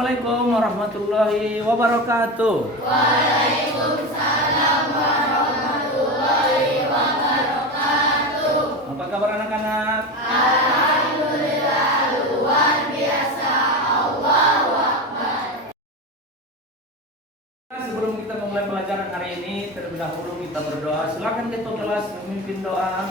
Assalamualaikum warahmatullahi wabarakatuh. Waalaikumsalam warahmatullahi wabarakatuh. Apa kabar anak-anak? Alhamdulillah luar biasa. Allahu Akbar. Sebelum kita memulai pelajaran hari ini, terlebih dahulu kita berdoa. Silakan ketua kelas memimpin doa.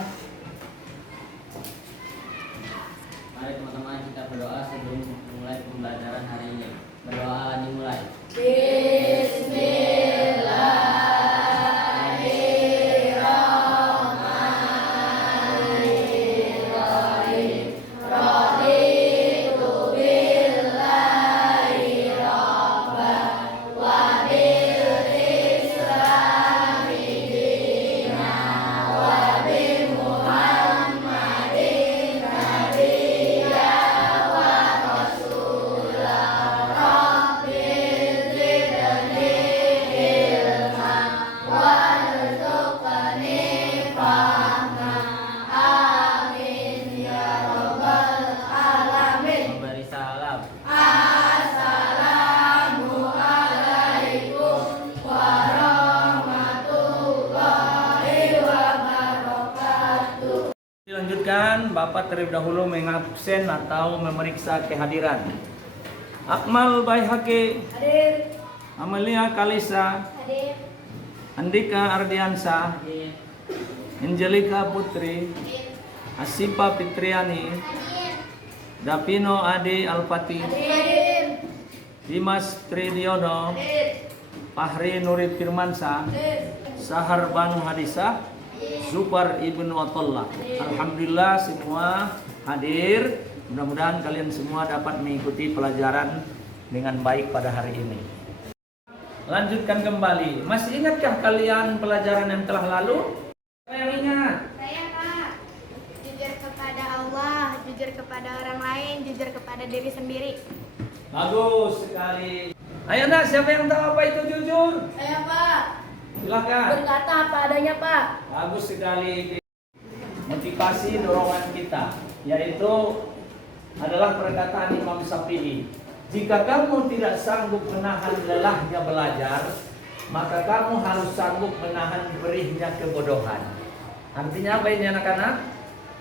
Mari teman-teman kita berdoa sebelum memulai pembelajaran hari ini. Berdoa dimulai. Bismillahirrahmanirrahim. Raditu billahi rabban wa bil islami dinan wa bi Muhammadin nabiyyan wa rasulan. Rabbil zidni ilman warzuqni fahman. Amin ya rabbal alamin. Memberi salam. Assalamualaikum warahmatullahi wabarakatuh. Dilanjutkan, Bapak terlebih dahulu mengabsen atau memeriksa kehadiran. Akmal Baihaqi, Hadir. Amelia Kalisa, Hadir. Andika Ardiansa, Hadir. Angelika Putri, Asipa Fitriani, Davino Adi Alfati, Hadir. Dimas Tridiono, Hadir. Fahri Nuri Firmansa, Sahar Banu Hadisah, Zufar Ibnu Atullah. Alhamdulillah semua hadir. Mudah-mudahan kalian semua dapat mengikuti pelajaran dengan baik pada hari ini. Lanjutkan kembali. Masih ingatkah kalian pelajaran yang telah lalu? Siapa yang ingat? Saya Kak, jujur kepada Allah, jujur kepada orang lain, jujur kepada diri sendiri. Bagus sekali. Ayo nak, siapa yang tahu apa itu jujur? Saya Pak. Silakan. Berkata apa adanya Pak. Bagus sekali. Motivasi dorongan kita, yaitu adalah perkataan Imam Syafi'i. Jika kamu tidak sanggup menahan lelahnya belajar, maka kamu harus sanggup menahan perihnya kebodohan. Artinya apa ini anak-anak?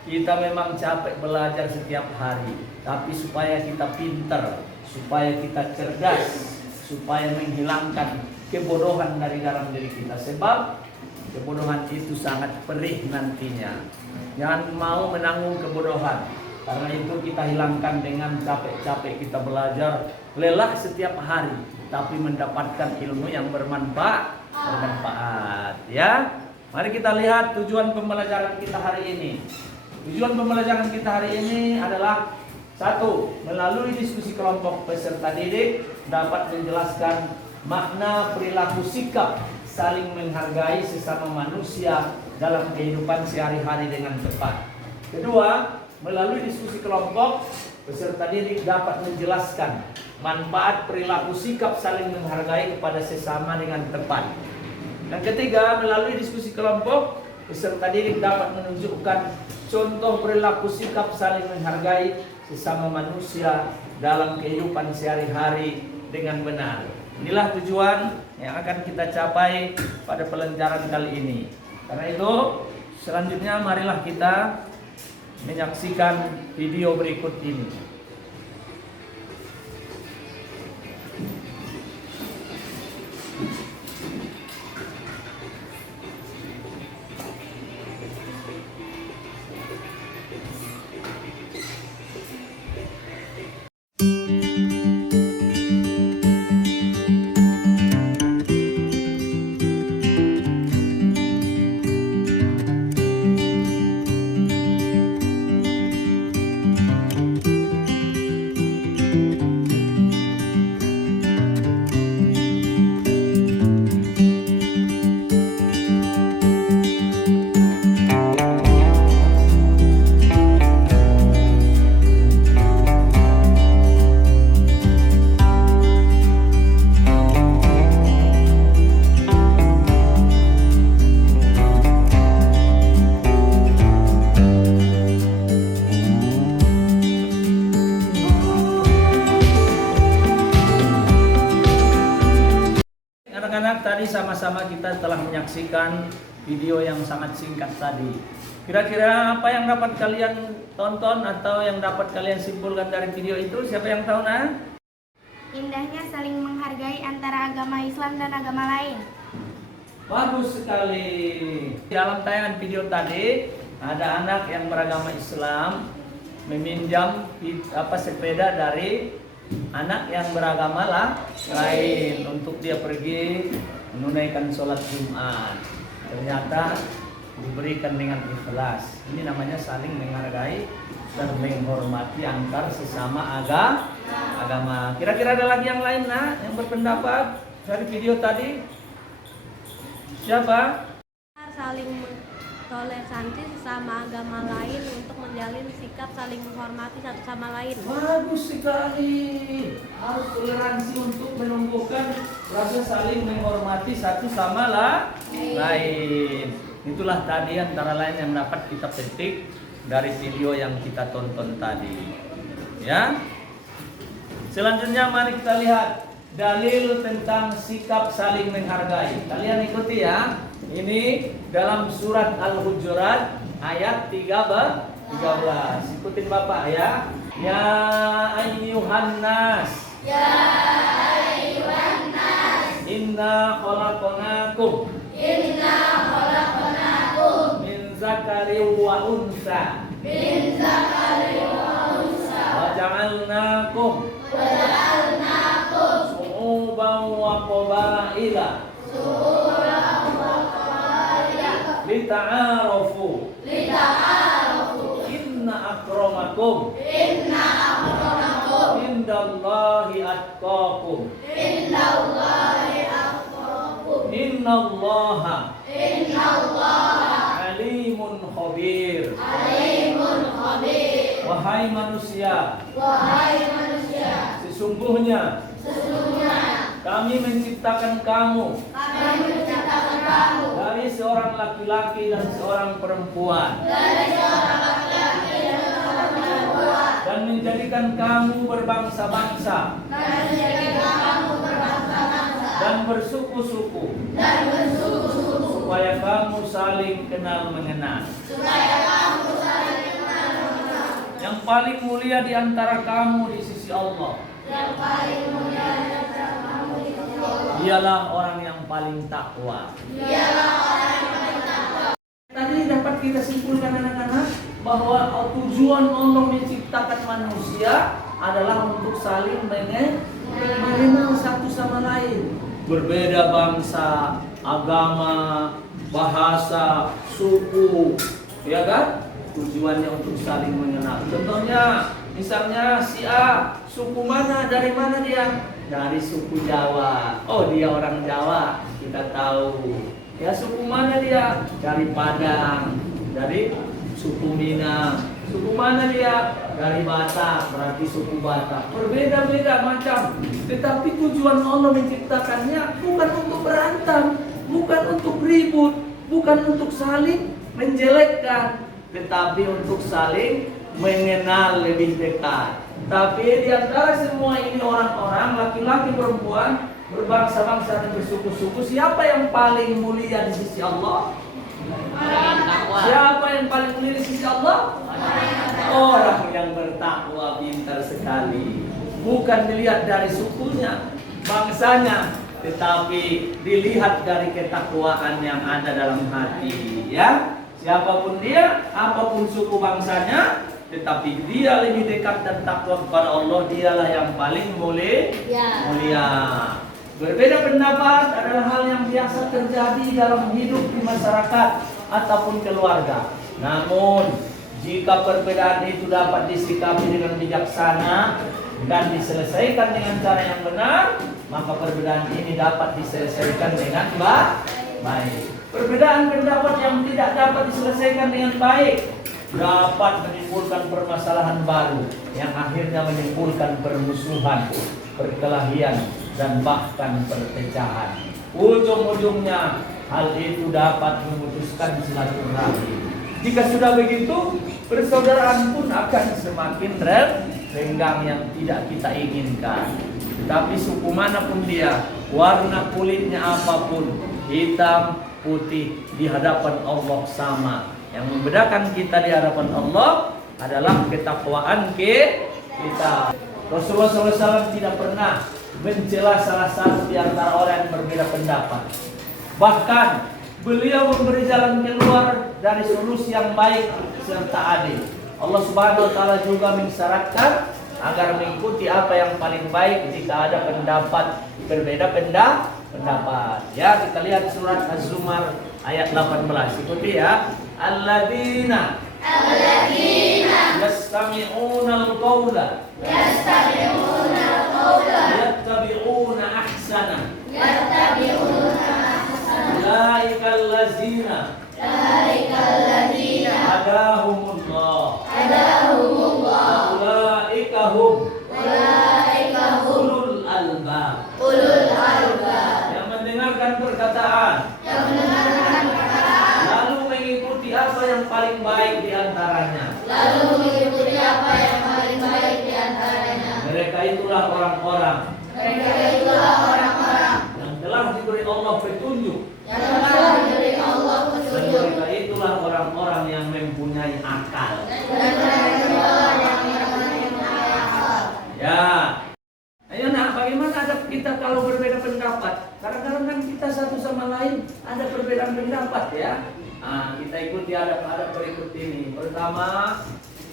Kita memang capek belajar setiap hari, tapi supaya kita pintar, supaya kita cerdas, supaya menghilangkan kebodohan dari dalam diri kita. Sebab kebodohan itu sangat perih nantinya. Jangan mau menanggung kebodohan. Karena itu kita hilangkan dengan capek-capek kita belajar, lelah setiap hari, tapi mendapatkan ilmu yang bermanfaat. Ya, mari kita lihat tujuan pembelajaran kita hari ini. Tujuan pembelajaran kita hari ini adalah satu, melalui diskusi kelompok peserta didik dapat menjelaskan makna perilaku sikap saling menghargai sesama manusia dalam kehidupan sehari-hari dengan tepat. Kedua, melalui diskusi kelompok, peserta didik dapat menjelaskan manfaat perilaku sikap saling menghargai kepada sesama dengan tepat. Dan ketiga, melalui diskusi kelompok, peserta didik dapat menunjukkan contoh perilaku sikap saling menghargai sesama manusia dalam kehidupan sehari-hari dengan benar. Inilah tujuan yang akan kita capai pada pelajaran kali ini. Karena itu, selanjutnya marilah kita menyaksikan video berikut ini. tadi sama-sama kita telah menyaksikan video yang sangat singkat tadi. Kira-kira apa yang dapat kalian tonton atau yang dapat kalian simpulkan dari video itu? Siapa yang tahu nah? Indahnya saling menghargai antara agama Islam dan agama lain. Bagus sekali. Dalam tayangan video tadi ada anak yang beragama Islam meminjam sepeda dari anak yang beragama lain untuk dia pergi menunaikan sholat Jumat. Ternyata diberikan dengan ikhlas. Ini namanya saling menghargai dan menghormati antar sesama agama. Kira-kira ada lagi yang lain nah yang berpendapat dari video tadi? Siapa? Saling toleransi sesama agama lain untuk menjalin sikap saling menghormati satu sama lain. Bagus sekali. Harus toleransi untuk menumbuhkan rasa saling menghormati satu sama lain. Itulah tadi antara lain yang dapat kita petik dari video yang kita tonton tadi. Ya. Selanjutnya mari kita lihat dalil tentang sikap saling menghargai. Kalian ikuti ya. Ini dalam surat Al-Hujurat ayat 13. Ikutin Bapak ya. Ya ayyuhan nas. Ya ayyuhan nas. Inna khalaqnakum. Inna khalaqnakum Min zakarin wa unsa. min zakarin wa unsa. Wa ja'alnakum. Wa ja'alnakum Su'uban wa qabaila. su'uban wa qabaila Lita'arafu. lita'arafu. Inna akramakum Inna akramakum indallahi atqakum. indallahi atqakum. Innallaha Innallaha alimun khabir. alimun khabir. Wahai manusia, Wahai manusia, sesungguhnya kami menciptakan kamu kami menciptakan kamu dari seorang laki-laki dan seorang perempuan dari seorang laki-laki dan seorang perempuan dan menjadikan kamu berbangsa-bangsa dan menjadikan kamu berbangsa-bangsa dan bersuku-suku dan bersuku-suku supaya kamu saling kenal mengenal. supaya kamu saling kenal mengenal. Yang paling mulia di antara kamu di sisi Allah Yang paling mulia di antara kamu di sisi Allah ialah orang yang paling takwa. ialah orang yang paling takwa. Tadi dapat kita simpulkan anak-anak bahwa tujuan Allah menciptakan manusia adalah untuk saling mengenal satu sama lain. Berbeda bangsa, agama, bahasa, suku, ya kan? Tujuannya untuk saling mengenal. Contohnya, misalnya si A, suku mana, dari mana dia? Dari suku Jawa. Oh, dia orang Jawa, kita tahu. Ya, suku mana dia? Dari Padang, dari suku Minang. Suku mana dia? Dari Batak, berarti suku Batak. Berbeda-beda macam. Tetapi tujuan Allah menciptakannya bukan untuk berantem, bukan untuk ribut, bukan untuk saling menjelekkan, tetapi untuk saling mengenal lebih dekat. Tapi di antara semua ini orang-orang, laki-laki, perempuan, berbangsa-bangsa dan bersuku-suku, siapa yang paling mulia di sisi Allah? Siapa yang paling mulia di sisi Allah? Orang yang bertakwa. Pintar sekali. Bukan dilihat dari sukunya, bangsanya, tetapi dilihat dari ketakwaan yang ada dalam hati. Ya, siapapun dia, apapun suku bangsanya, tetapi dia lebih dekat dan takwa kepada Allah, dialah yang paling mulia. Berbeda pendapat adalah hal yang biasa terjadi dalam hidup di masyarakat ataupun keluarga. Namun, jika perbedaan itu dapat disikapi dengan bijaksana dan diselesaikan dengan cara yang benar, maka perbedaan ini dapat diselesaikan dengan baik. Perbedaan pendapat yang tidak dapat diselesaikan dengan baik dapat menimbulkan permasalahan baru yang akhirnya menimbulkan permusuhan, perkelahian, dan bahkan perpecahan. Ujung-ujungnya hal itu dapat memutuskan silaturahmi. Jika sudah begitu, persaudaraan pun akan semakin renggang yang tidak kita inginkan. Tetapi suku manapun dia, warna kulitnya apapun, hitam, putih, di hadapan Allah sama. Yang membedakan kita di hadapan Allah adalah ketakwaan kita. Rasulullah SAW tidak pernah mencela salah satu di antara orang yang berbeda pendapat. Bahkan beliau memberi jalan keluar dari solusi yang baik serta adil. Allah Subhanahu wa taala juga mensyaratkan agar mengikuti apa yang paling baik jika ada pendapat berbeda pendapat. Ya, kita lihat surat Az-Zumar ayat 18. Ikuti ya. Alladzina yastami'una al-qawla yattabi'una ahsana ulaika allazina hadahumullah ulaika hum ulul albab. Yang mendengarkan perkataan lalu mengikuti apa yang paling baik di antaranya. Mereka itulah orang-orang yang telah diberi Allah petunjuk. Dan mereka itulah orang-orang yang mempunyai akal. Ya. Ayo nak, bagaimana adab kita kalau berbeda pendapat? Kadang-kadang kan kita satu sama lain ada perbedaan pendapat ya. Kita ikuti adab-adab berikut ini. Pertama,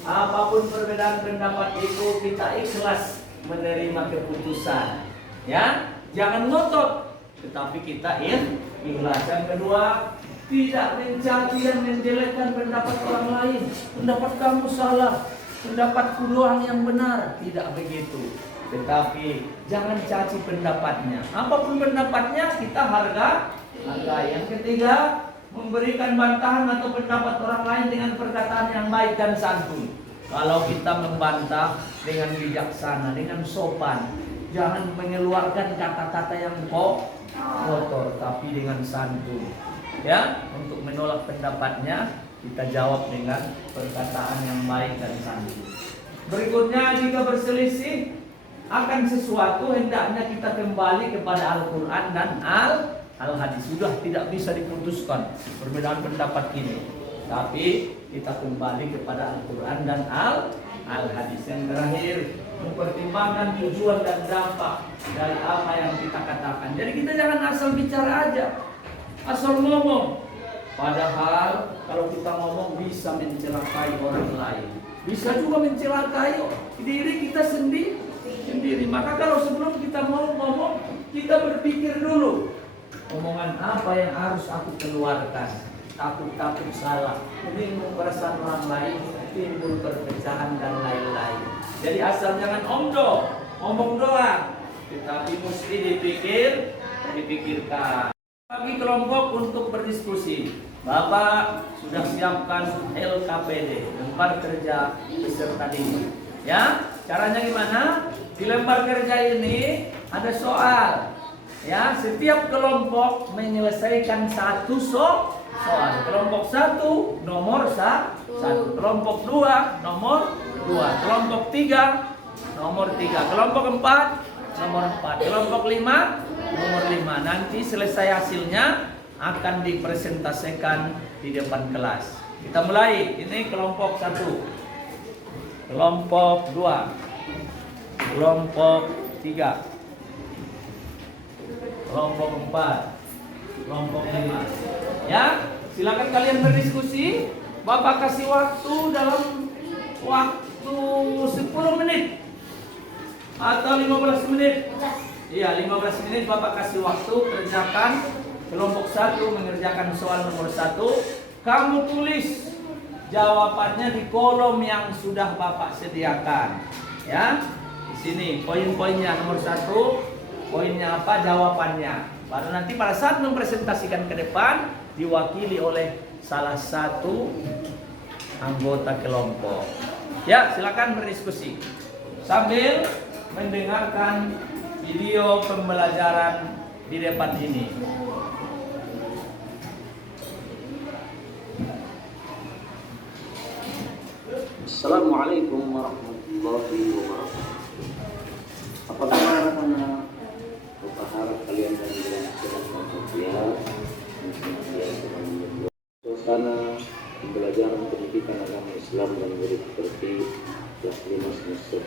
apapun perbedaan pendapat itu kita ikhlas menerima keputusan. Ya, jangan ngotot, tetapi kita ikhlas. Yang kedua, tidak mencaci dan menjelekkan pendapat orang lain. Pendapat kamu salah, pendapatku doang yang benar. Tidak begitu. Tetapi jangan caci pendapatnya. Apapun pendapatnya kita hargai. Yang ketiga, memberikan bantahan atau pendapat orang lain dengan perkataan yang baik dan santun. Kalau kita membantah dengan bijaksana, dengan sopan, jangan mengeluarkan kata-kata yang kotor, tapi dengan santun. Ya, untuk menolak pendapatnya kita jawab dengan perkataan yang baik dan santun. Berikutnya, jika berselisih akan sesuatu, hendaknya kita kembali kepada Al-Quran dan Al-Hadis. Sudah tidak bisa diputuskan perbedaan pendapat ini, tapi kita kembali kepada Al-Quran dan Al-Hadis. Yang terakhir, mempertimbangkan tujuan dan dampak dari apa yang kita katakan. Jadi kita jangan asal bicara aja, asal ngomong. Padahal kalau kita ngomong bisa mencelakai orang lain, bisa juga mencelakai diri kita sendiri. Maka kalau sebelum kita mau ngomong, kita berpikir dulu, omongan apa yang harus aku keluarkan. Takut salah, menyinggung perasaan orang lain, timbul perpecahan dan lain-lain. Jadi asal jangan ngomong doang, tetapi mesti dipikirkan. Bagi kelompok untuk berdiskusi, Bapak sudah siapkan LKPD, lembar kerja peserta didik. Ya, caranya gimana? Di lembar kerja ini ada soal. Ya, setiap kelompok menyelesaikan satu soal. Kelompok 1 nomor 1, kelompok 2 nomor 2, kelompok 3 nomor 3, kelompok 4 nomor 4, kelompok 5 nomor 5. Nanti selesai hasilnya akan dipresentasikan di depan kelas. Kita mulai. Ini kelompok 1, kelompok 2, kelompok 3, kelompok 4, kelompok 5. Ya, silakan kalian berdiskusi. Bapak kasih waktu dalam waktu 10 menit atau 15 menit. Iya, 15 menit Bapak kasih waktu kerjakan kelompok 1 mengerjakan soal nomor 1. Kamu tulis jawabannya di kolom yang sudah Bapak sediakan. Ya, di sini poin-poinnya nomor 1, poinnya apa, jawabannya. Baru nanti pada saat mempresentasikan ke depan diwakili oleh salah satu anggota kelompok. Ya, silakan berdiskusi sambil mendengarkan video pembelajaran di depan ini. Assalamualaikum warahmatullahi wabarakatuh. Apa kabar anak-anak? Berharap kalian Pelaksana Pembelajaran Pendidikan Agama Islam dan Murid Tertib kelas 5 semester.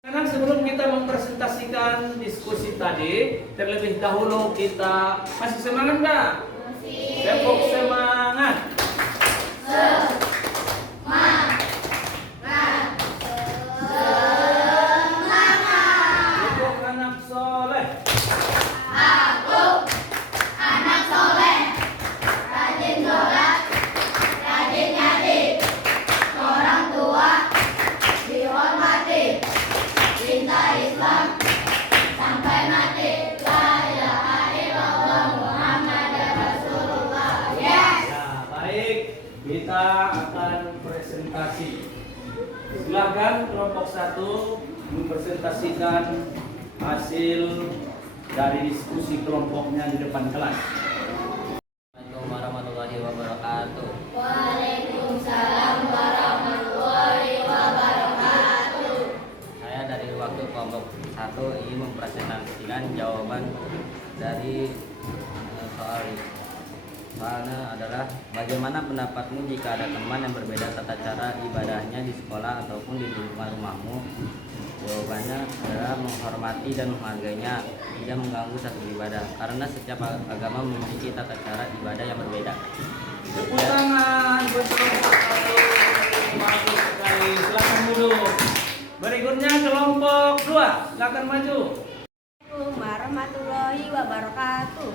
Karena sebelum kita mempresentasikan diskusi tadi, terlebih dahulu kita masih semangat nggak? Masih. Tepuk semangat. Untuk anak soleh. Ya, baik. Kita akan presentasi. Silakan kelompok 1 mempresentasikan hasil dari diskusi kelompoknya di depan kelas. Assalamualaikum warahmatullahi wabarakatuh. Saya dari waktu kelompok 1 ingin mempresentasikan jawaban dari soalnya adalah bagaimana pendapatmu jika ada teman yang berbeda tata cara ibadahnya di sekolah ataupun di lingkungan rumahmu? Jawabannya adalah menghormati dan menghargainya, tidak mengganggu satu ibadah, karena setiap agama memiliki tata cara ibadah yang berbeda. Tepuk tangan buat kelompok 1. Bagus sekali. Silakan duduk. Berikutnya kelompok 2. Silakan maju. Assalamualaikum warahmatullahi wabarakatuh.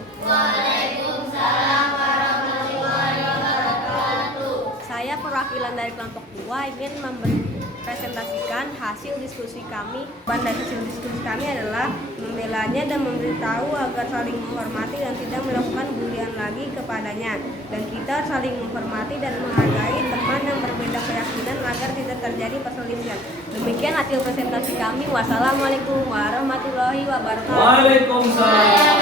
Saya perwakilan dari kelompok 2 ingin mempresentasikan hasil diskusi kami. Pada hasil diskusi kami adalah membelanya dan memberitahu agar saling menghormati dan tidak melakukan bulian lagi kepadanya. Dan kita saling menghormati dan menghargai teman yang berbeda keyakinan agar tidak terjadi perselisihan. Demikian hasil presentasi kami. Wassalamualaikum warahmatullahi wabarakatuh. Waalaikumsalam.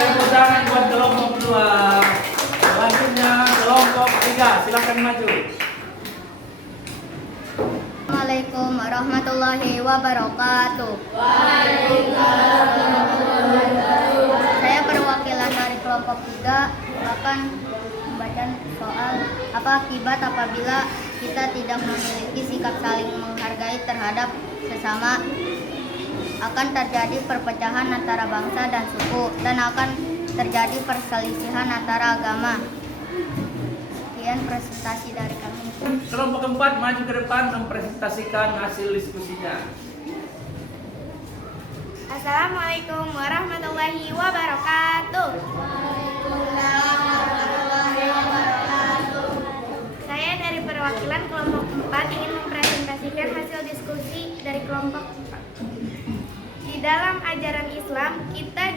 Tepuk tangan buat kelompok 2. Selanjutnya kelompok 3. Silakan maju. Assalamualaikum warahmatullahi wabarakatuh. Saya perwakilan dari kelompok 3 akan membaca soal apa akibat apabila kita tidak memiliki sikap saling menghargai terhadap sesama. Akan terjadi perpecahan antara bangsa dan suku dan akan terjadi perselisihan antara agama. Sekian presentasi dari kami. Kelompok 4 maju ke depan mempresentasikan hasil diskusinya. Assalamualaikum warahmatullahi wabarakatuh. Saya dari perwakilan kelompok 4 ingin mempresentasikan hasil diskusi dari kelompok 4. Di dalam ajaran Islam, kita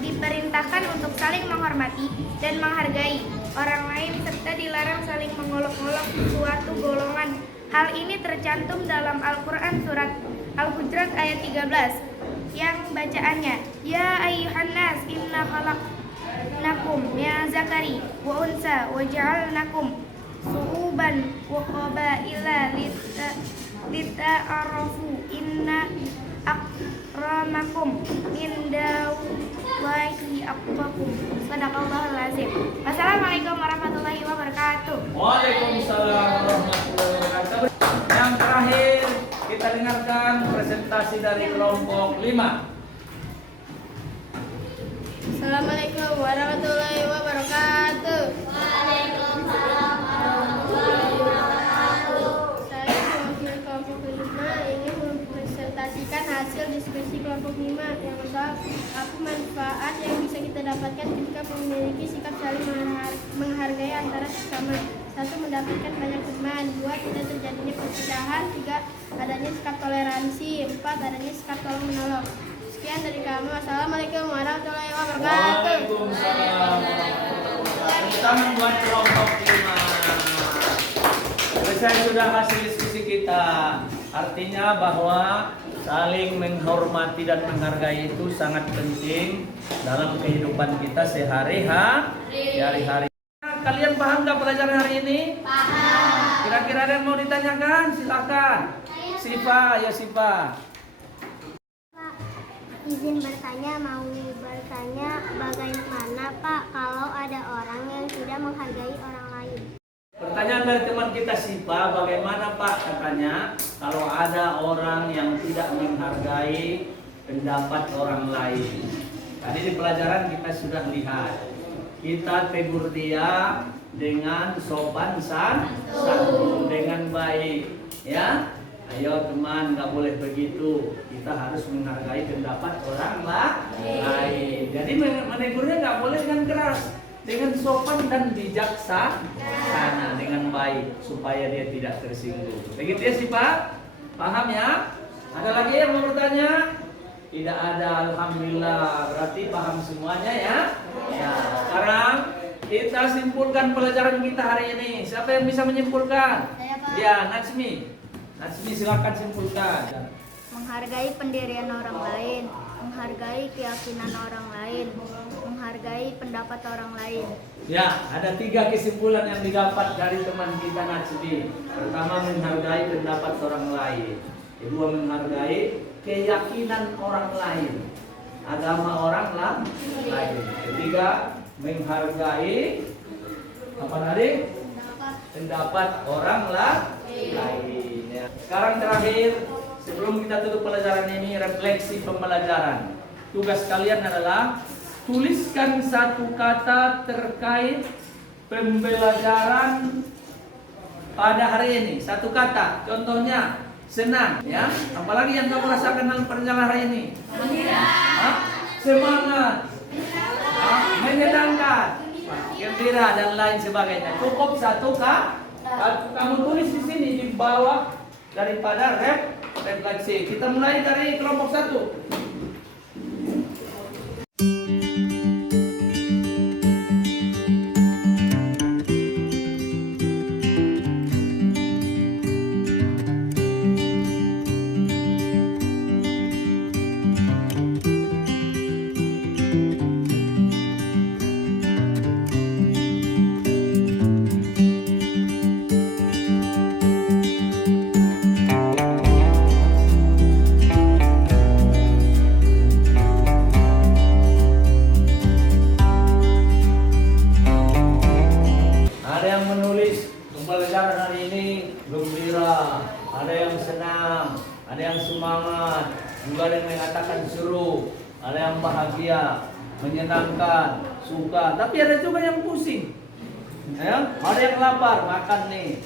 diperintahkan untuk saling menghormati dan menghargai orang lain serta dilarang saling mengolok-olok suatu golongan. Hal ini tercantum dalam Al-Quran surat Al-Hujurat ayat 13 yang bacaannya, Ya ayyuhan nas inna khalaqnakum min zakari wa unsa wa ja'alnakum su'uban wa qabaila lita'arafu inna akramakum indallahi atqakum. Shadaqallahul azim. Wassalamualaikum warahmatullahi wabarakatuh. Waalaikumsalam warahmatullahi wabarakatuh. Yang terakhir kita dengarkan presentasi dari kelompok 5. Assalamualaikum warahmatullahi wabarakatuh. Saya mewakili kelompok 5 ingin mempresentasikan hasil diskusi kelompok 5 yang soal apa manfaat yang bisa kita dapatkan ketika memiliki sikap saling menghargai antara sesama. 1. Mendapatkan banyak teman. 2. Tidak terjadinya perpecahan. 3. Adanya sikap toleransi. 4. Adanya sikap tolong menolong. Sekian dari kami. Wassalamualaikum warahmatullahi wabarakatuh. Waalaikumsalam. Tangan buat kelompok 5. Selesai sudah hasil diskusi kita. Artinya bahwa saling menghormati dan menghargai itu sangat penting dalam kehidupan kita sehari-hari. Kalian paham nggak pelajaran hari ini? Paham. Kira-kira ada yang mau ditanyakan? Silakan. Sipa, ya Sipa. Izin bertanya, mau bertanya bagaimana Pak kalau ada orang yang tidak menghargai orang lain? Pertanyaan dari teman kita Sipa, bagaimana Pak katanya kalau ada orang yang tidak menghargai pendapat orang lain? Tadi di pelajaran kita sudah lihat. Kita tegur dia dengan sopan santun, dengan baik, ya. Ayo teman, nggak boleh begitu. Kita harus menghargai pendapat orang lain. Jadi menegurnya nggak boleh dengan keras, dengan sopan dan bijaksana, dengan baik supaya dia tidak tersinggung. Begitu ya sih Pak? Paham ya? Ada lagi yang mau bertanya? Tidak ada, alhamdulillah. Berarti paham semuanya ya? Ya. Sekarang kita simpulkan pelajaran kita hari ini. Siapa yang bisa menyimpulkan? Saya, Pak. Ya, Najmi. Najmi silakan simpulkan. Menghargai pendirian orang lain, menghargai keyakinan orang lain, menghargai pendapat orang lain. Ya, ada 3 kesimpulan yang didapat dari teman kita Najmi. Pertama, menghargai pendapat orang lain. Kedua, menghargai keyakinan orang lain, agama orang lain. Ketiga, menghargai apa tadi? Pendapat orang lain. Ya. Sekarang terakhir, sebelum kita tutup pelajaran ini, refleksi pembelajaran. Tugas kalian adalah tuliskan 1 kata terkait pembelajaran pada hari ini. 1 kata, contohnya senang, ya. Apalagi yang kamu rasakan dalam perjalanan hari ini? Semangat, menyenangkan, gembira dan lain sebagainya. Cukup 1 kata. Kamu tulis di sini di bawah daripada refleksi. Kita mulai dari kelompok 1. Pembelajaran hari ini gembira, ada yang senang, ada yang semangat, juga ada yang mengatakan seru, ada yang bahagia, menyenangkan, suka, tapi ada juga yang pusing, ya? Ada yang lapar, makan nih,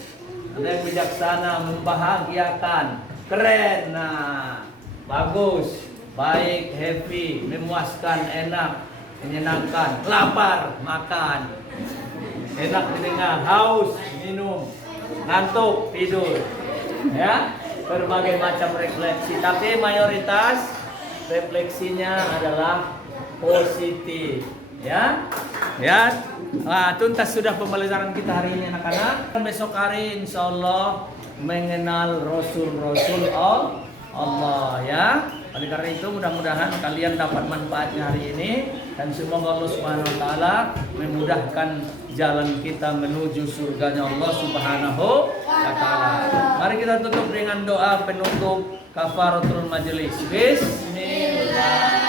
ada yang bijaksana, membahagiakan, keren, nah, bagus, baik, happy, memuaskan, enak, menyenangkan, lapar, makan, enak didengar, haus, minum, ngantuk, tidur, ya, berbagai macam refleksi. Tapi mayoritas refleksinya adalah positif, ya, ya. Nah, tuntas sudah pembelajaran kita hari ini anak-anak. Besok hari insya Allah mengenal Rasul-Rasul Allah, ya. Oleh karena itu mudah-mudahan kalian dapat manfaatnya hari ini dan semoga Allah Subhanahu wa taala memudahkan jalan kita menuju surganya Allah Subhanahu wa taala. Mari kita tutup dengan doa penutup kafaratul majelis. Bismillah.